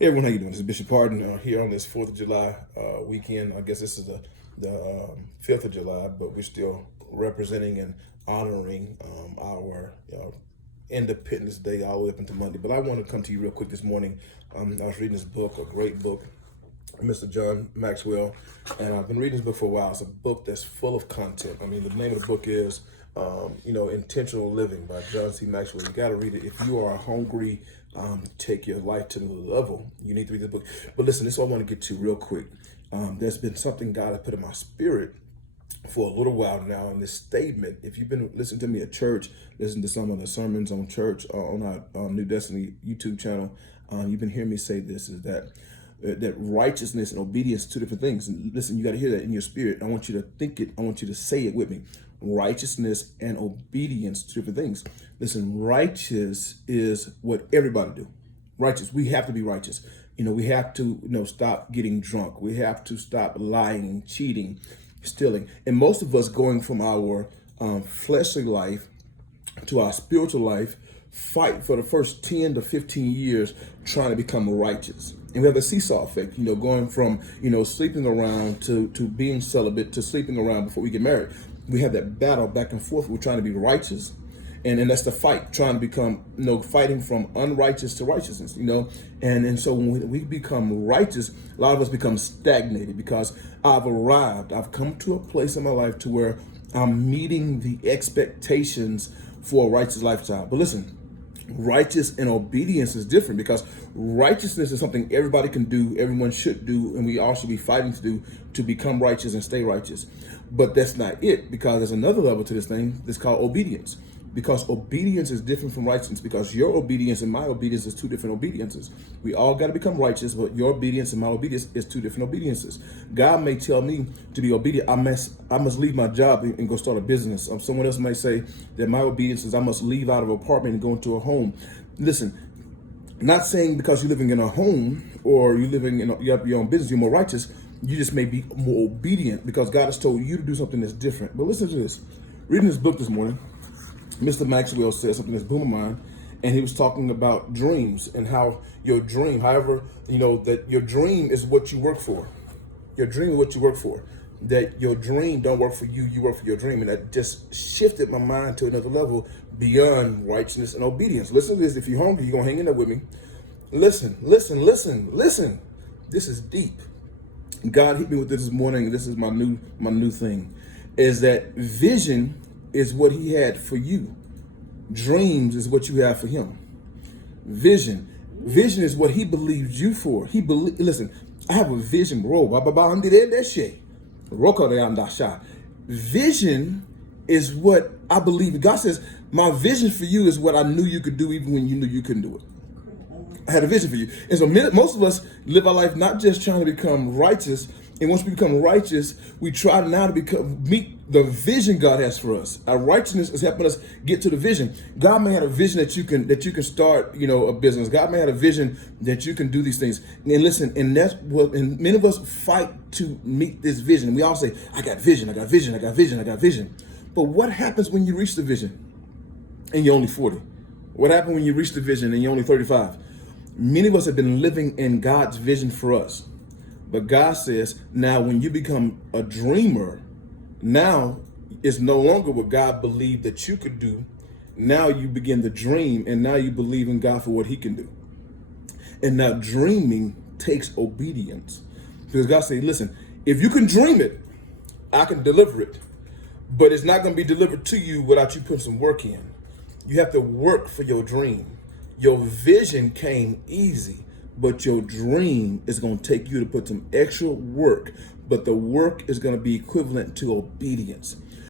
Hey everyone, how you doing? This is Bishop Harden here on this 4th of July weekend. I guess this is the 5th of July, but we're still representing and honoring our Independence Day all the way up into Monday. But I want to come to you real quick this morning. I was reading this book, a great book, Mr. John Maxwell, and I've been reading this book for a while. It's a book that's full of content. I mean, the name of the book is Intentional Living by John C. Maxwell. You got to read it. If you are hungry, take your life to another level, you need to read the book. But listen, this is what I want to get to real quick. There's been something God has put in my spirit for a little while now in this statement. If you've been listening to me at church, listen to some of the sermons on church on our New Destiny YouTube channel, you've been hearing me say this, is that righteousness and obedience are two different things. And listen, you got to hear that in your spirit. I want you to think it. I want you to say it with me. Righteousness and obedience, two different things. Listen, righteous is what everybody do. Righteous. We have to be righteous. We have to, stop getting drunk. We have to stop lying, cheating, stealing. And most of us going from our fleshly life to our spiritual life, fight for the first 10 to 15 years trying to become righteous. And we have the seesaw effect, going from, sleeping around to being celibate to sleeping around before we get married. We have that battle back and forth. We're trying to be righteous. And that's the fight, trying to become, fighting from unrighteous to righteousness, And so when we become righteous, a lot of us become stagnated because I've come to a place in my life to where I'm meeting the expectations for a righteous lifestyle. But listen, righteous and obedience is different because righteousness is something everybody can do, everyone should do, and we all should be fighting to do to become righteous and stay righteous. But that's not it, because there's another level to this thing that's called obedience. Because obedience is different from righteousness, because your obedience and my obedience is two different obediences. We all got to become righteous, but your obedience and my obedience is two different obediences. God may tell me to be obedient. I must leave my job and go start a business. Someone else might say that my obedience is I must leave out of an apartment and go into a home. Listen, not saying because you're living in a home or you're living in you have your own business, you're more righteous. You just may be more obedient because God has told you to do something that's different. But listen to this. Reading this book this morning, Mr. Maxwell said something that's blew my mind, and he was talking about dreams and how your dream, however, that your dream is what you work for. Your dream is what you work for. That your dream don't work for you, you work for your dream. And that just shifted my mind to another level beyond righteousness and obedience. Listen to this. If you're hungry, you're going to hang in there with me. Listen. This is deep. God hit me with this morning. This is my new thing, is that vision is what he had for you. Dreams is what you have for him. Vision is what he believed you for. Listen, I have a vision, bro. Vision is what I believe. God says, my vision for you is what I knew you could do even when you knew you couldn't do it. I had a vision for you. And so most of us live our life not just trying to become righteous. And once we become righteous, we try now to meet the vision God has for us. Our righteousness is helping us get to the vision. God may have a vision that you can start, a business. God may have a vision that you can do these things. And listen, and many of us fight to meet this vision. We all say, I got vision, I got vision, I got vision, I got vision. But what happens when you reach the vision and you're only 40? What happens when you reach the vision and you're only 35? Many of us have been living in God's vision for us. But God says, now when you become a dreamer, now it's no longer what God believed that you could do. Now you begin to dream, and now you believe in God for what he can do. And now dreaming takes obedience. Because God said, listen, if you can dream it, I can deliver it. But it's not going to be delivered to you without you putting some work in. You have to work for your dream. Your vision came easy, but your dream is going to take you to put some extra work, but the work is going to be equivalent to obedience.